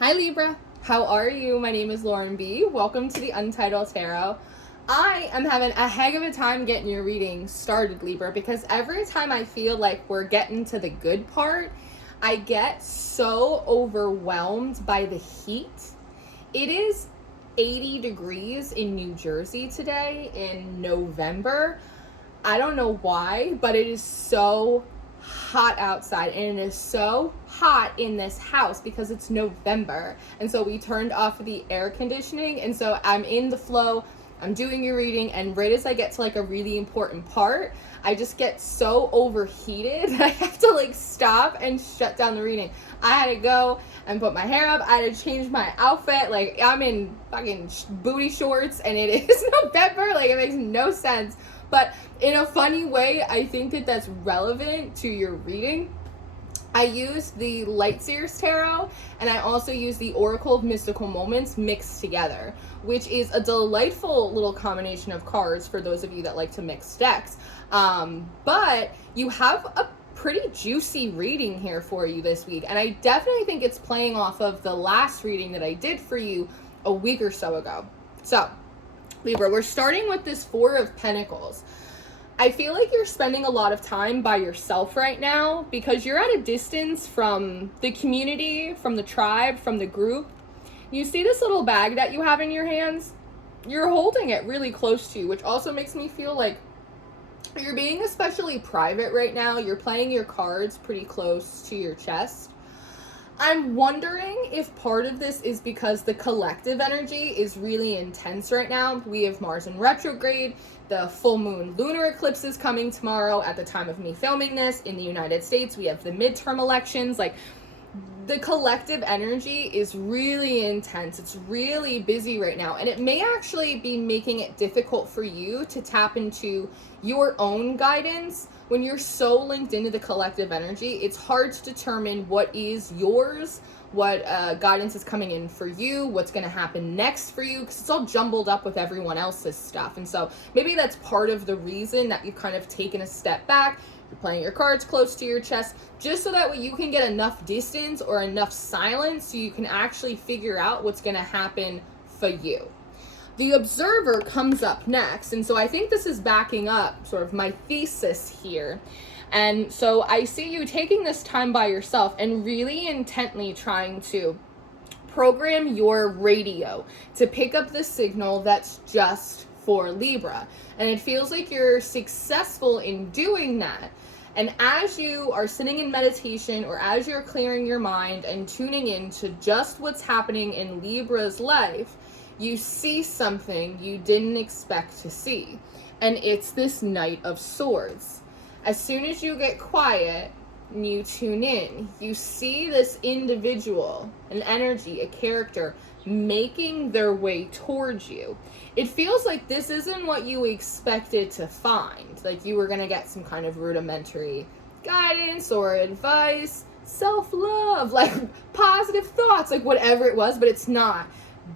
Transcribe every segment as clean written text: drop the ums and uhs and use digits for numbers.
Hi Libra, how are you? My name is Lauren B. Welcome to the Untitled Tarot. I am having a heck of a time getting your reading started, Libra, because every time I feel like we're getting to the good part, I get so overwhelmed by the heat. It is 80 degrees in New Jersey today in November. I don't know why, but it is so hot outside, and it is so hot in this house because it's November, and so we turned off the air conditioning, and so I'm in the flow, I'm doing your reading, and right as I get to like a really important part, I just get so overheated that I have to stop and shut down the reading. I had to go and put my hair up, I had to change my outfit, I'm in fucking booty shorts, and it is November, it makes no sense. But in a funny way, I think that that's relevant to your reading. I use the Lightseers Tarot, and I also use the Oracle of Mystical Moments mixed together, which is a delightful little combination of cards for those of you that like to mix decks. But you have a pretty juicy reading here for you this week, and I definitely think it's playing off of the last reading that I did for you a week or so ago. So, Libra, we're starting with this Four of Pentacles. I feel like you're spending a lot of time by yourself right now because you're at a distance from the community, from the tribe, from the group. You see this little bag that you have in your hands? You're holding it really close to you, which also makes me feel like you're being especially private right now. You're playing your cards pretty close to your chest. I'm wondering if part of this is because the collective energy is really intense right now. We have Mars in retrograde. The full moon lunar eclipse is coming tomorrow at the time of me filming this. In the United States, we have the midterm elections. The collective energy is really intense. It's really busy right now. And it may actually be making it difficult for you to tap into your own guidance. When you're so linked into the collective energy, it's hard to determine what is yours, what guidance is coming in for you, what's going to happen next for you, because it's all jumbled up with everyone else's stuff. And so maybe that's part of the reason that you've kind of taken a step back. You're playing your cards close to your chest, just so that way you can get enough distance or enough silence so you can actually figure out what's going to happen for you. The Observer comes up next, and so I think this is backing up sort of my thesis here. And so I see you taking this time by yourself and really intently trying to program your radio to pick up the signal that's just for Libra. And it feels like you're successful in doing that. And as you are sitting in meditation, or as you're clearing your mind and tuning in to just what's happening in Libra's life, you see something you didn't expect to see. And it's this Knight of Swords. As soon as you get quiet and you tune in, you see this individual, an energy, a character, making their way towards you. It feels like this isn't what you expected to find. Like you were going to get some kind of rudimentary guidance or advice, self-love, positive thoughts, whatever it was, but it's not.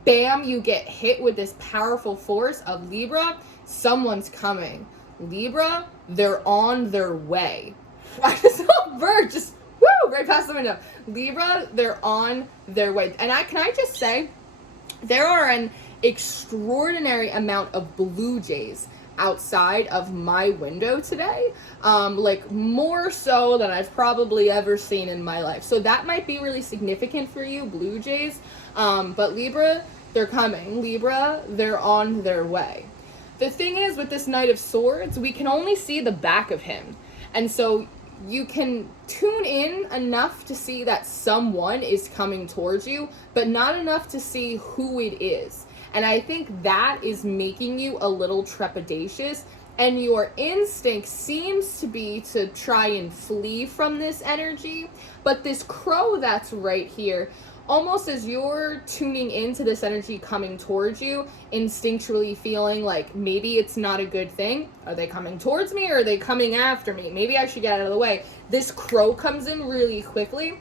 Bam, you get hit with this powerful force of Libra. Someone's coming. Libra, they're on their way. I just saw a bird just right past the window. Libra, they're on their way. And can I just say, there are an extraordinary amount of blue jays outside of my window today, more so than I've probably ever seen in my life. So that might be really significant for you, blue jays. But Libra, they're coming. Libra, they're on their way. The thing is, with this Knight of Swords, we can only see the back of him. And so you can tune in enough to see that someone is coming towards you, but not enough to see who it is. And I think that is making you a little trepidatious, and your instinct seems to be to try and flee from this energy. But this crow that's right here, almost as you're tuning into this energy coming towards you, instinctually feeling like maybe it's not a good thing. Are they coming towards me, or are they coming after me? Maybe I should get out of the way. This crow comes in really quickly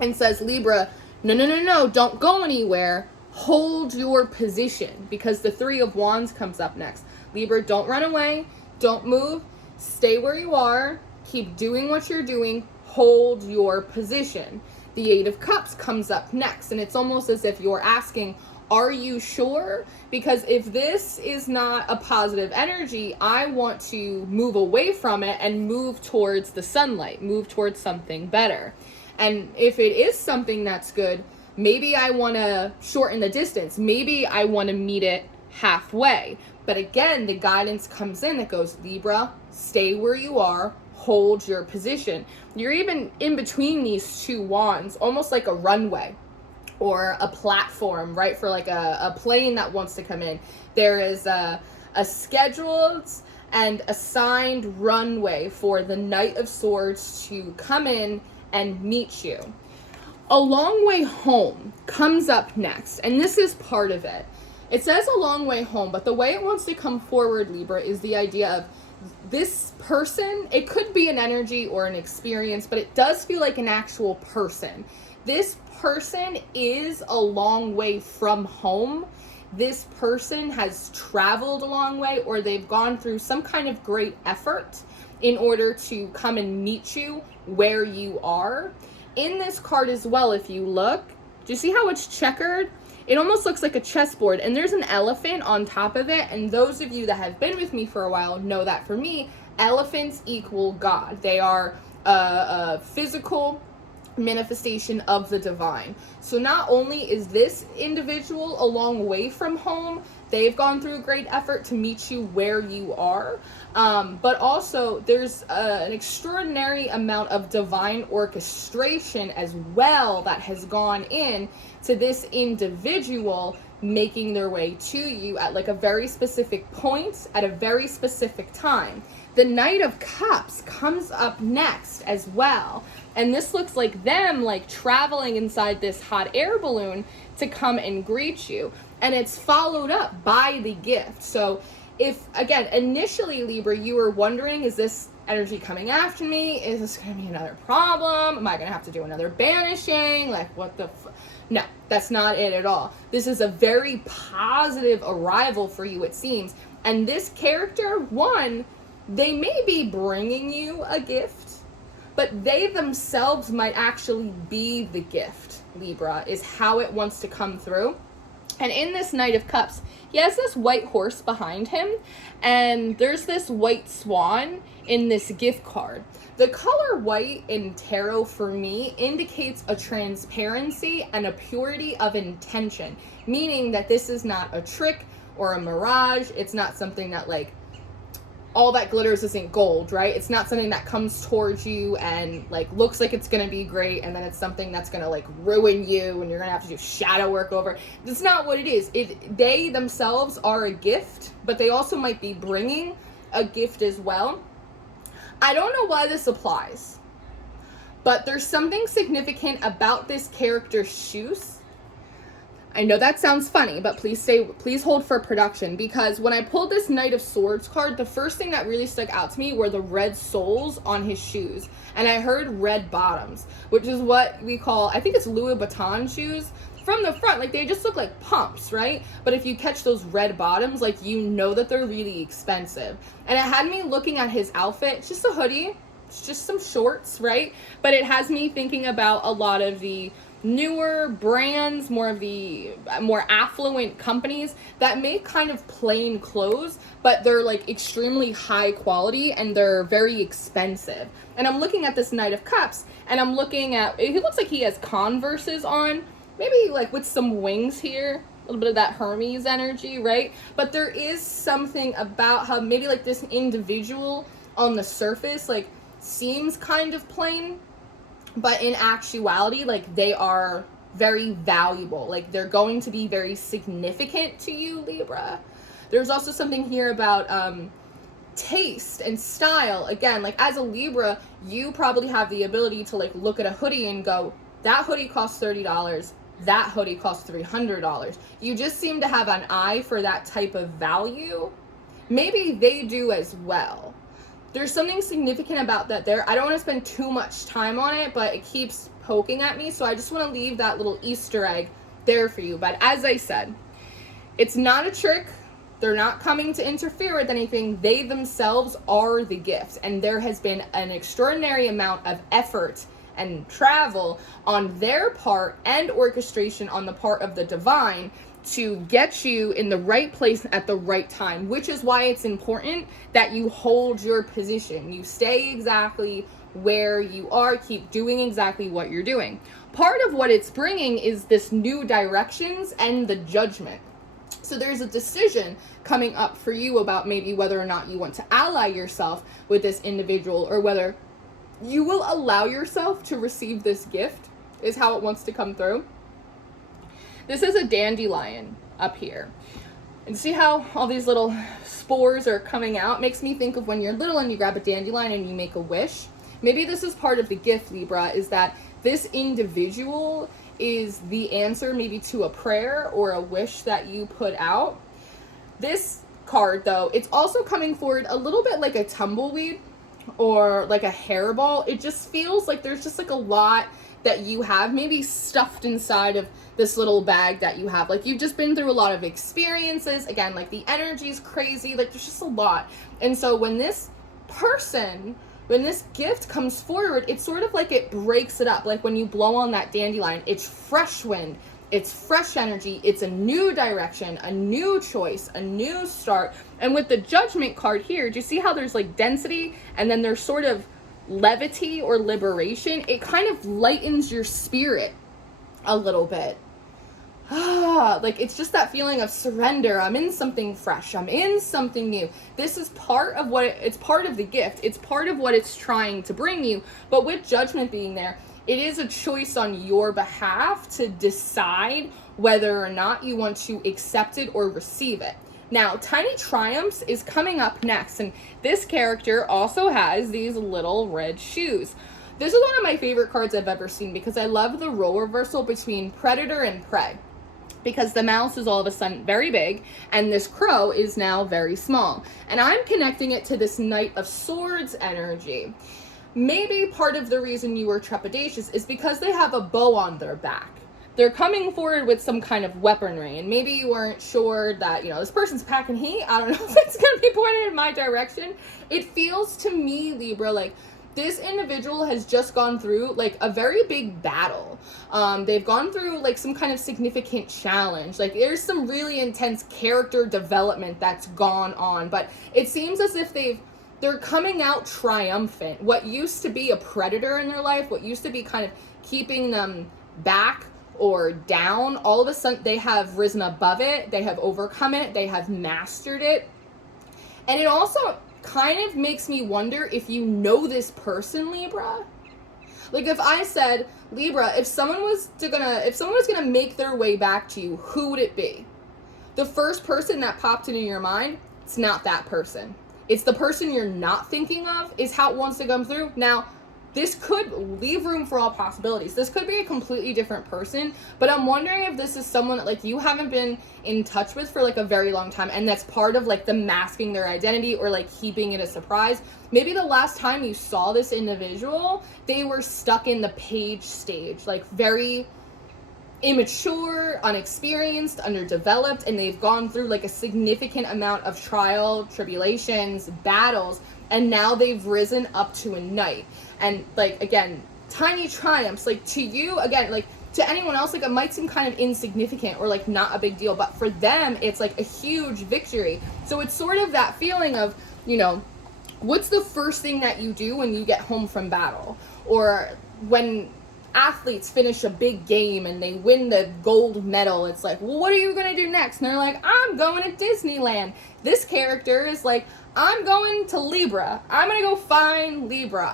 and says, Libra, no, don't go anywhere. Hold your position, because the Three of Wands comes up next. Libra, don't run away. Don't move. Stay where you are. Keep doing what you're doing. Hold your position. The Eight of Cups comes up next, and it's almost as if you're asking, are you sure? Because if this is not a positive energy, I want to move away from it and move towards the sunlight, move towards something better. And if it is something that's good, maybe I want to shorten the distance. Maybe I want to meet it halfway. But again, the guidance comes in that goes, Libra, stay where you are, hold your position. You're even in between these two wands, almost like a runway or a platform, right? For like a plane that wants to come in. There is a scheduled and assigned runway for the Knight of Swords to come in and meet you. A long way home comes up next, and this is part of it. It says a long way home, but the way it wants to come forward, Libra, is the idea of this person. It could be an energy or an experience, but it does feel like an actual person. This person is a long way from home. This person has traveled a long way, or they've gone through some kind of great effort in order to come and meet you where you are. In this card as well, if you look, do you see how it's checkered? It almost looks like a chessboard, and there's an elephant on top of it. And those of you that have been with me for a while know that for me, elephants equal God. They are a physical manifestation of the divine. So not only is this individual a long way from home, they've gone through a great effort to meet you where you are, but also there's an extraordinary amount of divine orchestration as well that has gone in to this individual making their way to you at like a very specific point at a very specific time. The Knight of Cups comes up next as well. And this looks like them like traveling inside this hot air balloon to come and greet you. And it's followed up by the gift. So if, again, initially, Libra, you were wondering, is this energy coming after me? Is this going to be another problem? Am I going to have to do another banishing? Like, what the No, that's not it at all. This is a very positive arrival for you, it seems. And this character, one, they may be bringing you a gift, but they themselves might actually be the gift, Libra, is how it wants to come through. And in this Knight of Cups, he has this white horse behind him, and there's this white swan in this gift card. The color white in tarot for me indicates a transparency and a purity of intention, meaning that this is not a trick or a mirage. It's not something that like all that glitters isn't gold, right? It's not something that comes towards you and like looks like it's gonna be great, and then it's something that's gonna like ruin you and you're gonna have to do shadow work over. That's not what it is. They themselves are a gift, but they also might be bringing a gift as well. I don't know why this applies, but there's something significant about this character's shoes. I know that sounds funny, but please hold for production, because when I pulled this Knight of Swords card, the first thing that really stuck out to me were the red soles on his shoes. And I heard red bottoms, which is what we call, I think it's Louis Vuitton shoes. From the front, like they just look like pumps, right? But if you catch those red bottoms, like you know that they're really expensive. And it had me looking at his outfit. It's just a hoodie, it's just some shorts, right? But it has me thinking about a lot of the newer brands, more of the more affluent companies that make kind of plain clothes, but they're like extremely high quality and they're very expensive. And I'm looking at this Knight of Cups, and I'm looking at, it looks like he has Converses on, maybe like with some wings here, a little bit of that Hermes energy, right? But there is something about how maybe like this individual on the surface like seems kind of plain, but in actuality, like they are very valuable. Like they're going to be very significant to you, Libra. There's also something here about taste and style. Again, like as a Libra, you probably have the ability to like look at a hoodie and go, that hoodie costs $30. That hoodie costs $300. You just seem to have an eye for that type of value. Maybe they do as well. There's something significant about that there. I don't want to spend too much time on it, but it keeps poking at me. So I just want to leave that little Easter egg there for you. But as I said, it's not a trick. They're not coming to interfere with anything. They themselves are the gift. And there has been an extraordinary amount of effort and travel on their part and orchestration on the part of the divine to get you in the right place at the right time, which is why it's important that you hold your position. You stay exactly where you are, keep doing exactly what you're doing. Part of what it's bringing is this new directions and the judgment. So there's a decision coming up for you about maybe whether or not you want to ally yourself with this individual, or whether you will allow yourself to receive this gift, is how it wants to come through. This is a dandelion up here. And see how all these little spores are coming out? Makes me think of when you're little and you grab a dandelion and you make a wish. Maybe this is part of the gift, Libra, is that this individual is the answer maybe to a prayer or a wish that you put out. This card, though, it's also coming forward a little bit like a tumbleweed or like a hairball. It just feels like there's just like a lot that you have maybe stuffed inside of this little bag that you have. Like, you've just been through a lot of experiences. Again, like, the energy's crazy. Like, there's just a lot. And so when this gift comes forward, it's sort of like it breaks it up. Like when you blow on that dandelion, it's fresh wind, it's fresh energy, it's a new direction, a new choice, a new start. And with the Judgment card here, do you see how there's like density and then there's sort of levity or liberation? It kind of lightens your spirit a little bit. Like, it's just that feeling of surrender. I'm in something fresh. I'm in something new. This is part of what it's part of the gift. It's part of what it's trying to bring you. But with Judgment being there, it is a choice on your behalf to decide whether or not you want to accept it or receive it. Now, Tiny Triumphs is coming up next, and this character also has these little red shoes. This is one of my favorite cards I've ever seen because I love the role reversal between predator and prey. Because the mouse is all of a sudden very big, and this crow is now very small. And I'm connecting it to this Knight of Swords energy. Maybe part of the reason you were trepidatious is because they have a bow on their back. They're coming forward with some kind of weaponry, and maybe you weren't sure that, this person's packing heat. I don't know if it's going to be pointed in my direction. It feels to me, Libra, like this individual has just gone through like a very big battle. They've gone through like some kind of significant challenge. Like, there's some really intense character development that's gone on, but it seems as if they're coming out triumphant. What used to be a predator in their life, what used to be kind of keeping them back or down, all of a sudden they have risen above it, they have overcome it, they have mastered it. And it also kind of makes me wonder if you know this person, Libra. Like, if I said, Libra, if someone was gonna make their way back to you, who would it be? The first person that popped into your mind, it's not that person. It's the person you're not thinking of, is how it wants to come through. Now, this could leave room for all possibilities. This could be a completely different person, but I'm wondering if this is someone that like you haven't been in touch with for like a very long time, and that's part of like the masking their identity or like keeping it a surprise. Maybe the last time you saw this individual, they were stuck in the page stage, like very immature, unexperienced, underdeveloped, and they've gone through like a significant amount of trial, tribulations, battles, and now they've risen up to a knight. And like, again, Tiny Triumphs, like to you, again, like to anyone else, like it might seem kind of insignificant or like not a big deal, but for them, it's like a huge victory. So it's sort of that feeling of, what's the first thing that you do when you get home from battle? Or when athletes finish a big game and they win the gold medal, it's like, well, what are you going to do next? And they're like, I'm going to Disneyland. This character is like, I'm going to Libra. I'm going to go find Libra.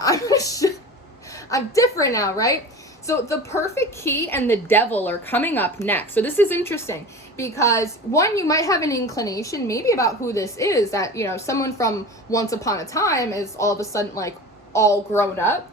I'm different now, right? So the Perfect Key and the Devil are coming up next. So this is interesting because, one, you might have an inclination maybe about who this is, that, someone from Once Upon a Time is all of a sudden like all grown up.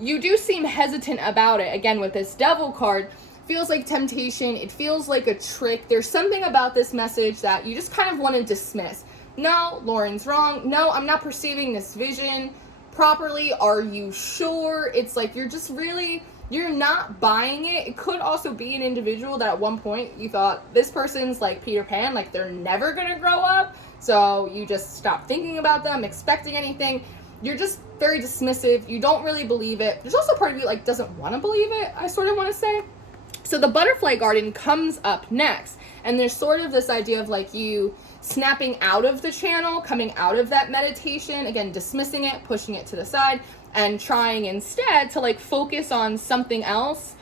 You do seem hesitant about it. Again, with this Devil card, feels like temptation. It feels like a trick. There's something about this message that you just kind of want to dismiss. No, Lauren's wrong. No, I'm not perceiving this vision properly. Are you sure? It's like you're not buying it. It could also be an individual that at one point you thought this person's like Peter Pan, like they're never gonna grow up. So you just stop thinking about them, expecting anything. you're just very dismissive. You don't really believe it. There's also part of you like doesn't want to believe it, I sort of want to say. So the butterfly garden comes up next, and there's sort of this idea of like you snapping out of the channel, coming out of that meditation, again, dismissing it, pushing it to the side, and trying instead to like focus on something else.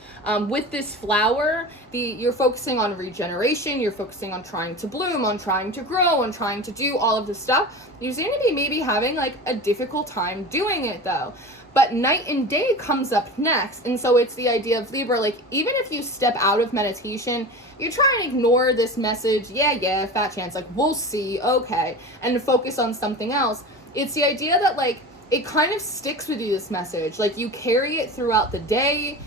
With this flower, you're focusing on regeneration, you're focusing on trying to bloom, on trying to grow, on trying to do all of this stuff. You seem to be maybe having like a difficult time doing it though. But night and day comes up next. And so it's the idea of Libra, like even if you step out of meditation, you try and ignore this message, yeah, fat chance, like we'll see, okay, and focus on something else. It's the idea that like it kind of sticks with you, this message. Like you carry it throughout the day,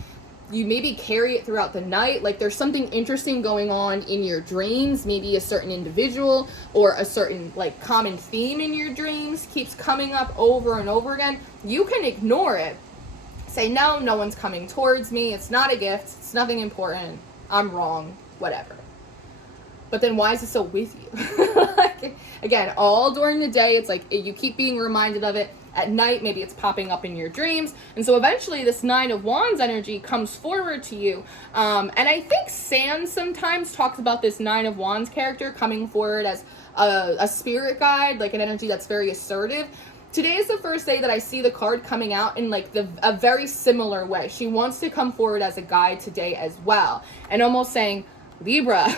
you maybe carry it throughout the night. Like there's something interesting going on in your dreams, maybe a certain individual or a certain like common theme in your dreams keeps coming up over and over again. You can ignore it, say no one's coming towards me, it's not a gift, it's nothing important, I'm wrong, whatever. But then why is it so with you? Like, again, all during the day it's like you keep being reminded of it. At night, maybe it's popping up in your dreams. And so eventually this Nine of Wands energy comes forward to you. And I think Sam sometimes talks about this Nine of Wands character coming forward as a spirit guide, like an energy that's very assertive. Today is the first day that I see the card coming out in like a very similar way. She wants to come forward as a guide today as well. And almost saying, Libra,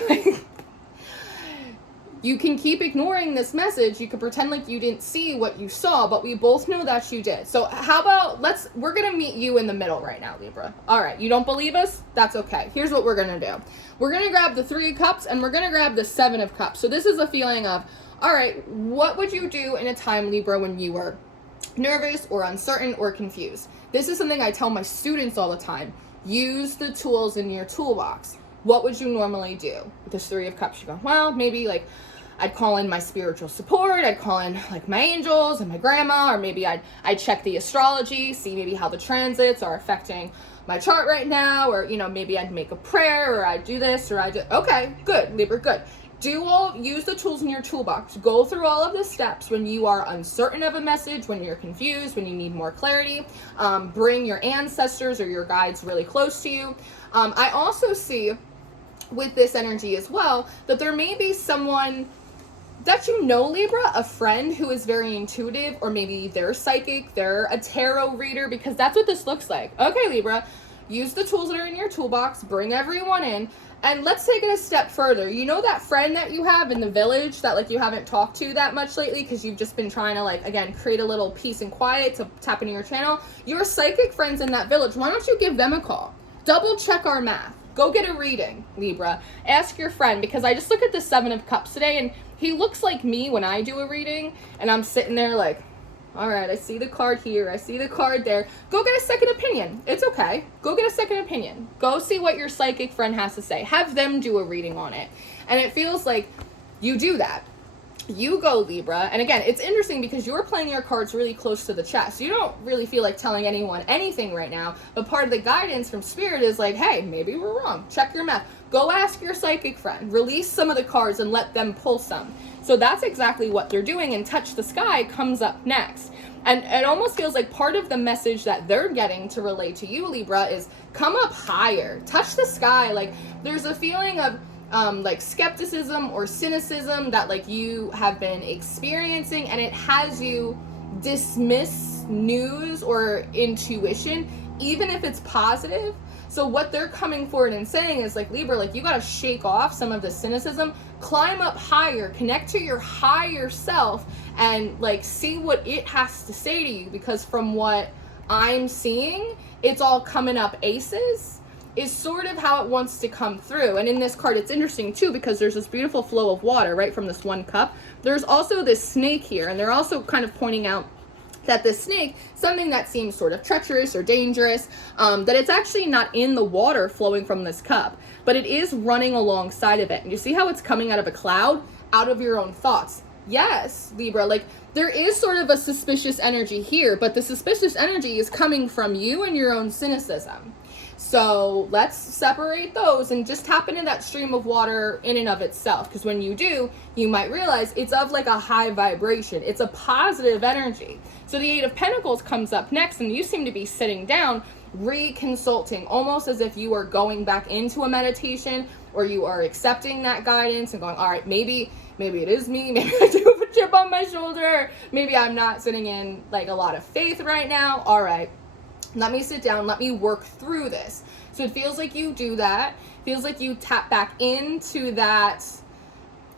you can keep ignoring this message. You can pretend like you didn't see what you saw, but we both know that you did. So how about we're going to meet you in the middle right now, Libra. All right. You don't believe us? That's okay. Here's what we're going to do. We're going to grab the 3 of Cups and we're going to grab the 7 of Cups. So this is a feeling of, all right, what would you do in a time, Libra, when you were nervous or uncertain or confused? This is something I tell my students all the time. Use the tools in your toolbox. What would you normally do? With this 3 of Cups, you go, well, maybe like, I'd call in my spiritual support, I'd call in like my angels and my grandma, or maybe I'd check the astrology, see maybe how the transits are affecting my chart right now, or, you know, maybe I'd make a prayer, or I'd do this, or I'd do, okay, good, Libra, good. Use the tools in your toolbox. Go through all of the steps when you are uncertain of a message, when you're confused, when you need more clarity. Bring your ancestors or your guides really close to you. I also see with this energy as well that there may be someone that you know, Libra, a friend who is very intuitive, or maybe they're psychic, they're a tarot reader, because that's what this looks like. Okay, Libra, use the tools that are in your toolbox, bring everyone in, and let's take it a step further. You know that friend that you have in the village that like you haven't talked to that much lately because you've just been trying to like, again, create a little peace and quiet to tap into your channel? Your psychic friends in that village, why don't you give them a call? Double check our math. Go get a reading, Libra. Ask your friend, because I just look at the 7 of Cups today and he looks like me when I do a reading, and I'm sitting there like, all right, I see the card here, I see the card there. Go get a second opinion. It's okay. Go get a second opinion. Go see what your psychic friend has to say. Have them do a reading on it. And it feels like you do that. You go, Libra, and again, it's interesting because you're playing your cards really close to the chest. You don't really feel like telling anyone anything right now, but part of the guidance from Spirit is like, hey, maybe we're wrong. Check your math. Go ask your psychic friend. Release some of the cards and let them pull some. So that's exactly what they're doing, and Touch the Sky comes up next. And it almost feels like part of the message that they're getting to relate to you, Libra, is come up higher. Touch the sky. Like, there's a feeling of like skepticism or cynicism that like you have been experiencing, and it has you dismiss news or intuition, even if it's positive. So what they're coming forward and saying is like, Libra, like you got to shake off some of the cynicism, climb up higher, connect to your higher self, and like see what it has to say to you, because from what I'm seeing, it's all coming up aces. Is sort of how it wants to come through. And in this card, it's interesting too, because there's this beautiful flow of water, right, from this 1 cup. There's also this snake here, and they're also kind of pointing out that this snake, something that seems sort of treacherous or dangerous, that it's actually not in the water flowing from this cup, but it is running alongside of it. And you see how it's coming out of a cloud, out of your own thoughts. Yes, Libra, like there is sort of a suspicious energy here, but the suspicious energy is coming from you and your own cynicism. So let's separate those and just tap into that stream of water in and of itself. Because when you do, you might realize it's of like a high vibration. It's a positive energy. So the Eight of Pentacles comes up next, and you seem to be sitting down, reconsulting, almost as if you are going back into a meditation, or you are accepting that guidance and going, all right, maybe it is me. Maybe I do have a chip on my shoulder. Maybe I'm not sitting in like a lot of faith right now. All right. Let me sit down, let me work through this. So it feels like you do that. Feels like you tap back into that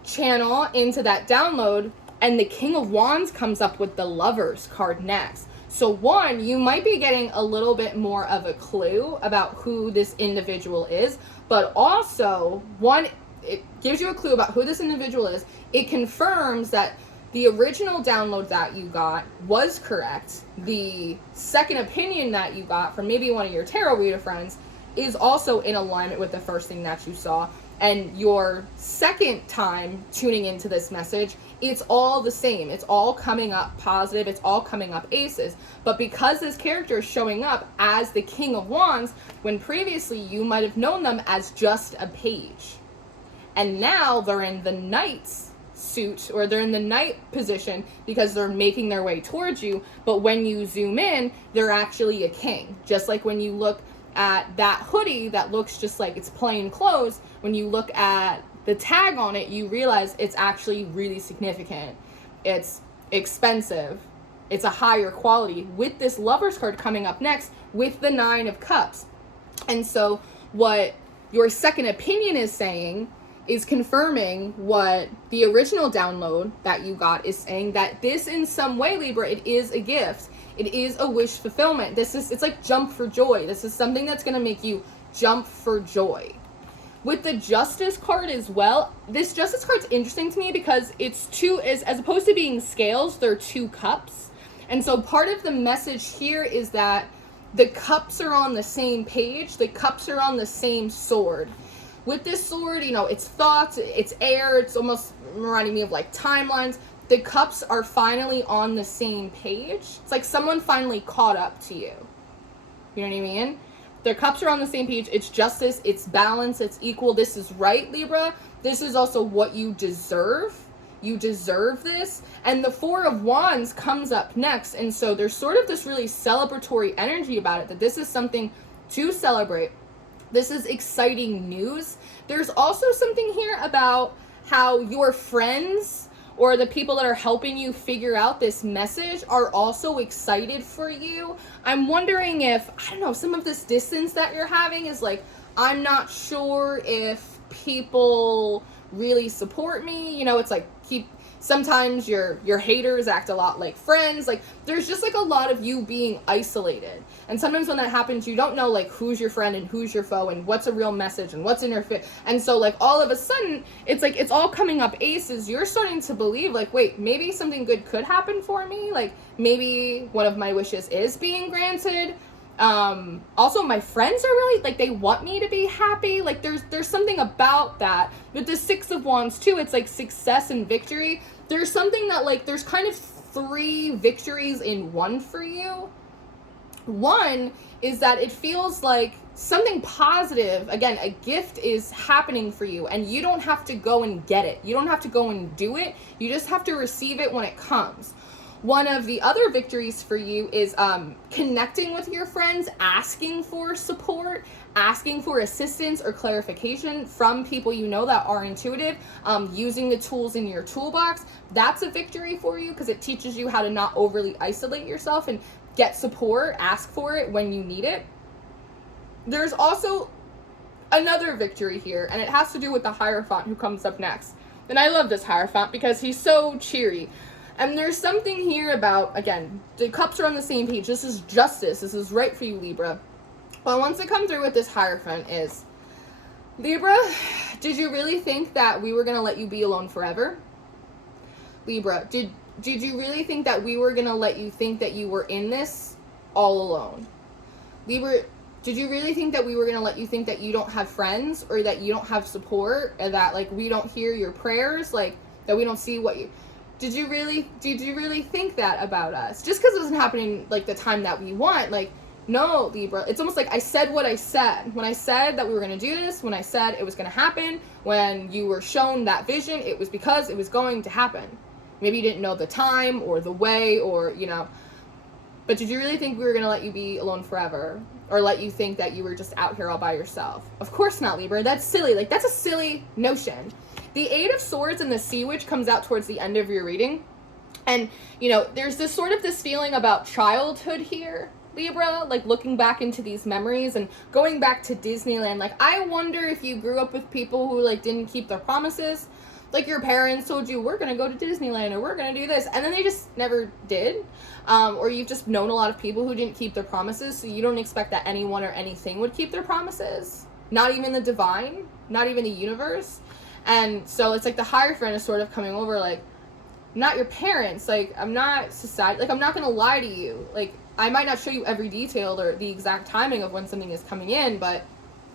channel, into that download, and the King of Wands comes up with the Lovers card next. So one, you might be getting a little bit more of a clue about who this individual is, but also one, it gives you a clue about who this individual is. It confirms that the original download that you got was correct. The second opinion that you got from maybe one of your tarot reader friends is also in alignment with the first thing that you saw. And your second time tuning into this message, it's all the same. It's all coming up positive. It's all coming up aces. But because this character is showing up as the King of Wands, when previously you might have known them as just a page. And now they're in the Knight's suit, or they're in the Knight position because they're making their way towards you. But when you zoom in, they're actually a king. Just like when you look at that hoodie that looks just like it's plain clothes, when you look at the tag on it, you realize it's actually really significant. It's expensive. It's a higher quality, with this Lovers card coming up next with the Nine of Cups. And so what your second opinion is saying is confirming what the original download that you got is saying, that this in some way, Libra, it is a gift. It is a wish fulfillment. It's like jump for joy. This is something that's going to make you jump for joy. With the Justice card as well, this Justice card's interesting to me because it's two, as opposed to being scales, they're two cups. And so part of the message here is that the cups are on the same page. The cups are on the same sword. With this sword, you know, it's thoughts, it's air, it's almost reminding me of like timelines. The cups are finally on the same page. It's like someone finally caught up to you. You know what I mean? Their cups are on the same page. It's justice, it's balance, it's equal. This is right, Libra. This is also what you deserve. You deserve this. And the Four of Wands comes up next. And so there's sort of this really celebratory energy about it, that this is something to celebrate. This is exciting news. There's also something here about how your friends or the people that are helping you figure out this message are also excited for you. I'm wondering if, I don't know, some of this distance that you're having is like, I'm not sure if people really support me. You know, it's like sometimes your haters act a lot like friends. Like there's just like a lot of you being isolated. And sometimes when that happens, you don't know like who's your friend and who's your foe and what's a real message and what's in your fit. And so like all of a sudden, it's like it's all coming up aces. You're starting to believe like, wait, maybe something good could happen for me. Like maybe one of my wishes is being granted. Also my friends are really like, they want me to be happy. Like there's something about that. With the Six of Wands too, it's like success and victory. There's something that like, there's kind of three victories in one for you. One is that it feels like something positive, again, a gift is happening for you, and you don't have to go and get it. You don't have to go and do it. You just have to receive it when it comes. One of the other victories for you is connecting with your friends, asking for support, asking for assistance or clarification from people you know that are intuitive, using the tools in your toolbox. That's a victory for you because it teaches you how to not overly isolate yourself and get support, ask for it when you need it. There's also another victory here, and it has to do with the Hierophant who comes up next. And I love this Hierophant because he's so cheery. And there's something here about, again, the cups are on the same page. This is justice. This is right for you, Libra. But once I come through with this Hierophant is, Libra, did you really think that we were going to let you be alone forever? Libra, did you really think that we were going to let you think that you were in this all alone? Libra, did you really think that we were going to let you think that you don't have friends, or that you don't have support, or that like we don't hear your prayers, like that we don't see what you... Did you really think that about us? Just because it wasn't happening like the time that we want, like No, Libra. It's almost like I said what I said. When I said that we were going to do this, when I said it was going to happen, when you were shown that vision, it was because it was going to happen. Maybe you didn't know the time or the way or, you know. But did you really think we were going to let you be alone forever? Or let you think that you were just out here all by yourself? Of course not, Libra. That's silly. Like, that's a silly notion. The Eight of Swords and the Sea Witch comes out towards the end of your reading. And, you know, there's this sort of this feeling about childhood here, Libra, like looking back into these memories and going back to Disneyland. Like, I wonder if you grew up with people who, like, didn't keep their promises. Like, your parents told you, we're going to go to Disneyland or we're going to do this. And then they just never did. Or you've just known a lot of people who didn't keep their promises. So you don't expect that anyone or anything would keep their promises. Not even the divine. Not even the universe. And so it's like the Hierophant is sort of coming over like, not your parents. Like, I'm not society. Like, I'm not going to lie to you. Like, I might not show you every detail or the exact timing of when something is coming in, but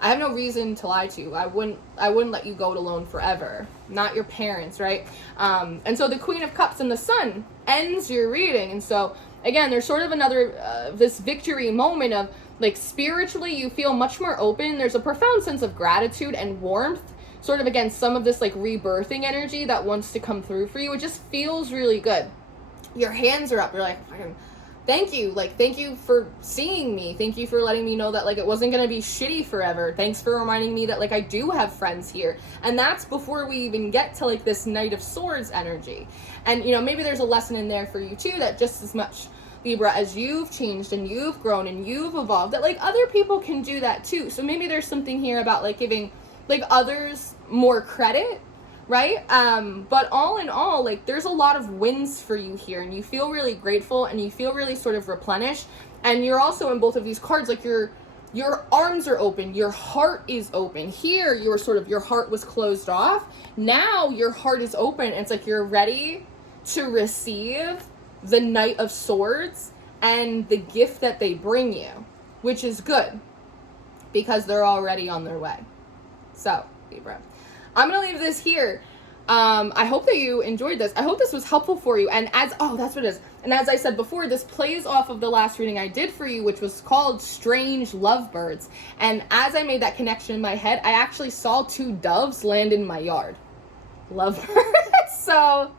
I have no reason to lie to you. I wouldn't let you go alone forever. Not your parents, right? And so the Queen of Cups and the Sun ends your reading. And so, again, there's sort of another, this victory moment of, like, spiritually you feel much more open. There's a profound sense of gratitude and warmth. Sort of, again, some of this, like, rebirthing energy that wants to come through for you. It just feels really good. Your hands are up. You're like, thank you. Like, thank you for seeing me. Thank you for letting me know that, like, it wasn't going to be shitty forever. Thanks for reminding me that, like, I do have friends here. And that's before we even get to, like, this Knight of Swords energy. And, you know, maybe there's a lesson in there for you, too, that just as much, Libra, as you've changed and you've grown and you've evolved, that, like, other people can do that, too. So maybe there's something here about, like, giving, like, others more credit, right? But all in all, like, there's a lot of wins for you here, and you feel really grateful, and you feel really sort of replenished, and you're also in both of these cards, like, your arms are open, your heart is open. Here, your heart was closed off. Now, your heart is open, and it's like you're ready to receive the Knight of Swords and the gift that they bring you, which is good, because they're already on their way. So, Libra, I'm going to leave this here. I hope that you enjoyed this. I hope this was helpful for you. And that's what it is. And as I said before, this plays off of the last reading I did for you, which was called Strange Lovebirds. And as I made that connection in my head, I actually saw 2 doves land in my yard. Lovebirds. So,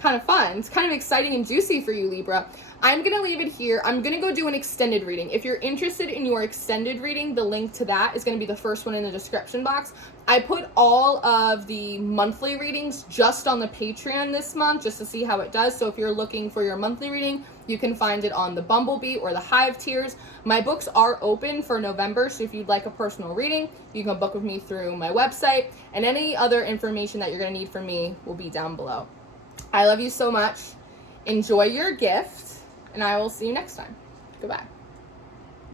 kind of fun. It's kind of exciting and juicy for you, Libra. I'm going to leave it here. I'm going to go do an extended reading. If you're interested in your extended reading, the link to that is going to be the first one in the description box. I put all of the monthly readings just on the Patreon this month just to see how it does. So if you're looking for your monthly reading, you can find it on the Bumblebee or the Hive tiers. My books are open for November, so if you'd like a personal reading, you can book with me through my website, and any other information that you're going to need from me will be down below. I love you so much. Enjoy your gift, and I will see you next time. Goodbye.